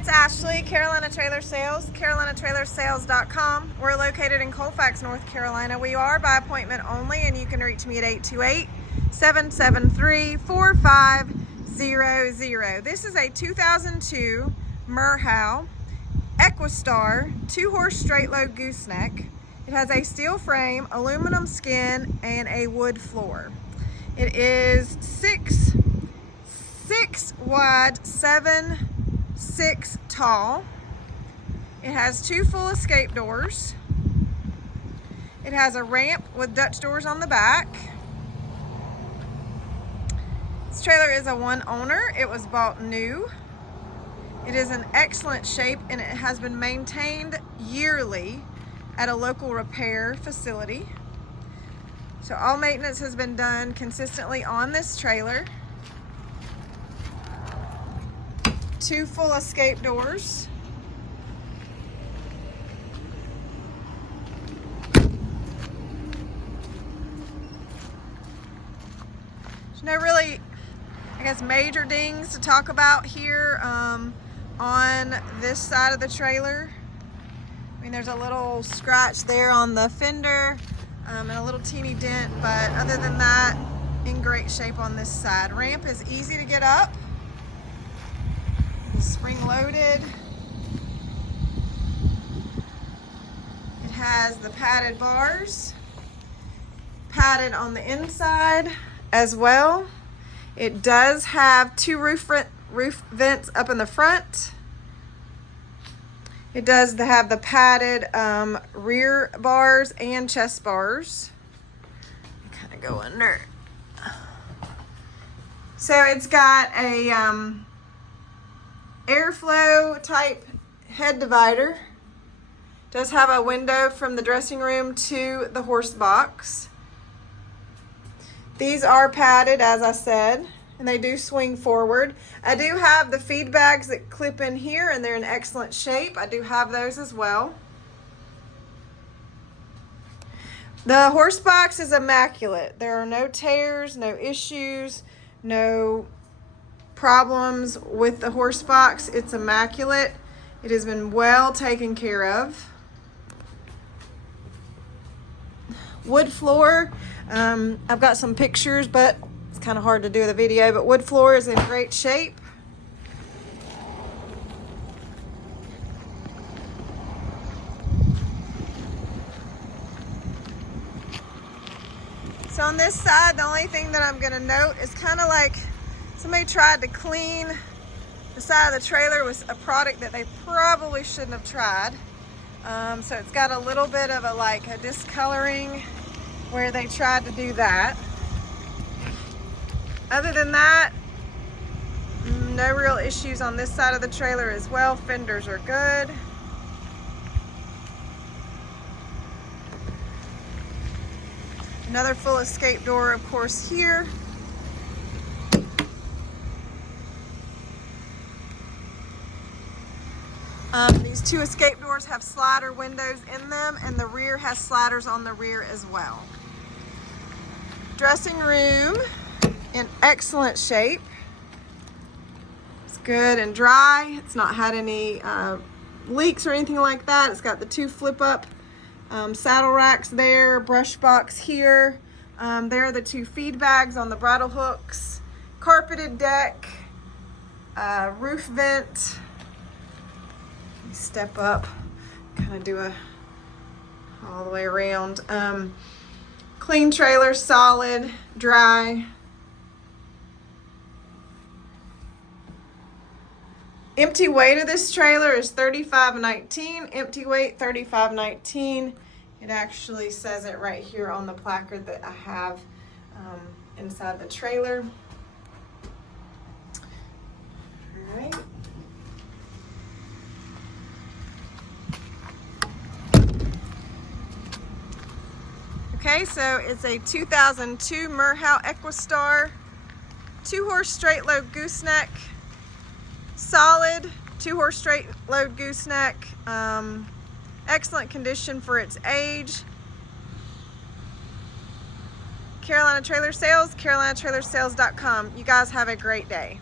it's Ashley, Carolina Trailer Sales, carolinatrailersales.com. We're located in Colfax, North Carolina. We are by appointment only, and you can reach me at 828-773-4500. This is a 2002 Merhow Equistar 2-horse straight-load gooseneck. It has a steel frame, aluminum skin, and a wood floor. It is 6 wide, 7'6" tall. It has 2 full escape doors. It has a ramp with Dutch doors on the back. This trailer is a one owner. It was bought new. It is in excellent shape and it has been maintained yearly at a local repair facility. So all maintenance has been done consistently on this trailer. 2 full escape doors. There's no really, I guess, major dings to talk about here on this side of the trailer. I mean, there's a little scratch there on the fender and a little teeny dent, but other than that, in great shape on this side. Ramp is easy to get up. Spring loaded. It has the padded bars, padded on the inside as well. It does have 2 roof vents up in the front. It does have the padded rear bars and chest bars. Kind of go under. So it's got a airflow type head divider. Does have a window from the dressing room to the horse box. These are padded, as I said, and they do swing forward. I do have the feed bags that clip in here, and they're in excellent shape. I do have those as well. The horse box is immaculate. There are no tears, no issues, no problems with the horse box. It's immaculate. It has been well taken care of. Wood floor, I've got some pictures, but it's kind of hard to do with a video, but wood floor is in great shape. So on this side, the only thing that I'm going to note is kind of like somebody tried to clean the side of the trailer with a product that they probably shouldn't have tried. So it's got a little bit of a discoloring where they tried to do that. Other than that, no real issues on this side of the trailer as well. Fenders are good. Another full escape door, of course, here. These 2 escape doors have slider windows in them, and the rear has sliders on the rear as well. Dressing room in excellent shape. It's good and dry. It's not had any leaks or anything like that. It's got the 2 flip-up saddle racks there, brush box here. There are the 2 feed bags on the bridle hooks, carpeted deck, roof vent. Step up, kind of do a all the way around. Clean trailer, solid, dry. Empty weight of this trailer is 3519. Empty weight 3519. It actually says it right here on the placard that I have inside the trailer. All right. Okay, so it's a 2002 Merhow Equistar 2-horse straight load gooseneck. Solid 2-horse straight load gooseneck. Excellent condition for its age. Carolina Trailer Sales, carolinatrailersales.com. You guys have a great day.